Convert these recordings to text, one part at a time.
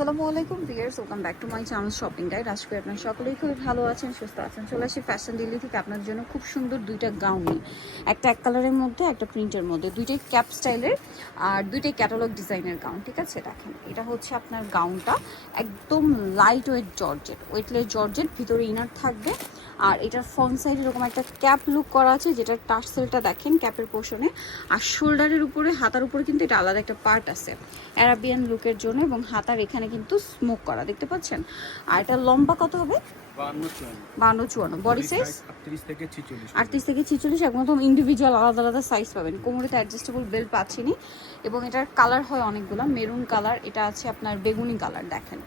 আসসালামু আলাইকুম viewers welcome back to my channel shopping guide. আজকে আপনার সকলেই খুবই ভালো আছেন, সুস্থ আছেন। চলে আসি ফ্যাশন দিল্লি থেকে আপনার জন্য খুব সুন্দর দুইটা গাউন একটা এক কালারের মধ্যে, একটা প্রিন্টের মধ্যে। দুইটাই ক্যাপ স্টাইলের আর দুইটাই ক্যাটালগ ডিজাইনের গাউন, ঠিক আছে? দেখেন, এটা হচ্ছে আপনার গাউনটা একদম light weight georgette weightless georgette ভিতরে ইনার থাকবে। আর এটার ফ্রন্ট সাইড এরকম একটা ক্যাপ লুক করা আছে যেটা টার্সেলটা দেখেন ক্যাপের পোর্শনে আর শোল্ডারের উপরে, হাতার উপরে কিন্তু এটা আলাদা একটা পার্ট আছে। অ্যারাবিয়ান লুকের জন্য এবং হাতার এখানে কিন্তু স্মোক করা দেখতে পাচ্ছেন? আর এটা লম্বা কত হবে? বান্ন চুয়ান্ন। বডি সাইজ আটত্রিশ থেকে ছিচল্লিশ। থেকে ইন্ডিভিজুয়াল আলাদা আলাদা সাইজ পাবেন। কোমরেতে অ্যাডজাস্টেবল বেল্ট পাচ্ছিনি। এবং এটার কালার হয় অনেকগুলো। মেরুন কালার এটা আছে আপনার বেগুনি কালার দেখেন।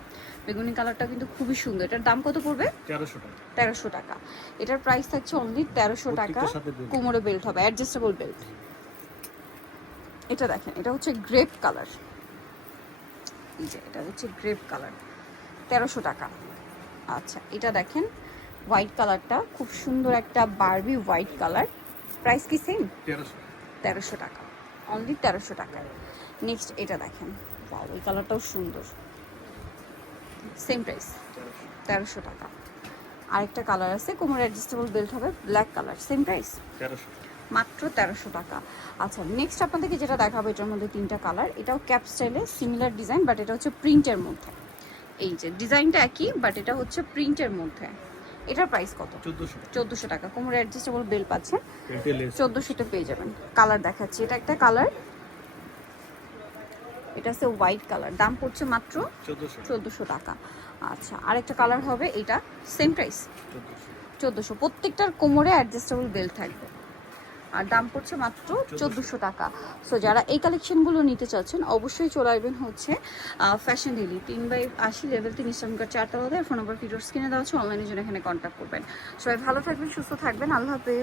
বেগুনি কালারটা কিন্তু খুবই সুন্দর। এটার দাম কত পড়বে? তেরোশো টাকা। তেরোশো টাকা। এটার প্রাইস থাকছে অনলি তেরোশো টাকা। কোমরে বেল্ট হবে অ্যাডজাস্টেবল বেল্ট এটা দেখেন এটা হচ্ছে গ্রেপ কালার এই যে এটা হচ্ছে গ্রেপ কালার তেরোশো টাকা। আচ্ছা এটা দেখেন হোয়াইট কালারটা খুব সুন্দর একটা বারবি হোয়াইট কালার প্রাইস কি সেম তেরোশো। টাকা অনলি তেরোশো টাকা। নেক্সট এটা দেখেন Wow, এই কালারটাও সুন্দর। সেম প্রাইস তেরোশো টাকা। আরেকটা কালার আছে কোমর অ্যাডজাস্টেবল বেল্ট হবে ব্ল্যাক কালার সেম প্রাইস তেরোশো মাত্র তেরোশো টাকা। আচ্ছা নেক্সট আপনাদেরকে যেটা দেখাবো এটার মধ্যে তিনটা কালার এটাও ক্যাপ স্টাইলে সিমিলার ডিজাইন বাট এটা হচ্ছে প্রিন্টের মধ্যে। এই যে ডিজাইনটা একই বাট এটা হচ্ছে প্রিন্টের মধ্যে। এটার প্রাইস কত? চোদ্দোশো টাকা। চোদ্দোশো টাকা। কোমর অ্যাডজাস্টেবল বেল পাচ্ছেন? পেটে চোদ্দোশোতে পেয়ে যাবেন। কালার দেখাচ্ছি। এটা একটা কালার এটা হচ্ছে হোয়াইট কালার দাম পড়ছে মাত্র চোদ্দোশো টাকা। আচ্ছা আরেকটা কালার হবে এটা সেম প্রাইস চোদ্দোশো। চোদ্দোশো। প্রত্যেকটার কোমরে অ্যাডজাস্টেবল বেল্ট থাকবে। আর দাম পড়ছে মাত্র চোদ্দোশো টাকা। সো যারা এই কালেকশনগুলো নিতে চাচ্ছেন, অবশ্যই চলে আসবেন হচ্ছে ফ্যাশন ডেলি তিন বাই আশি লেভেল তিন ইসলাম কার্ড চারতলাতে ফোন নম্বর ফিরোজ কিনে দেওয়া হচ্ছে অনলাইনের জন্য এখানে কন্ট্যাক্ট করবেন। সবাই ভালো থাকবেন, সুস্থ থাকবেন, আল্লাহ হাফেজ।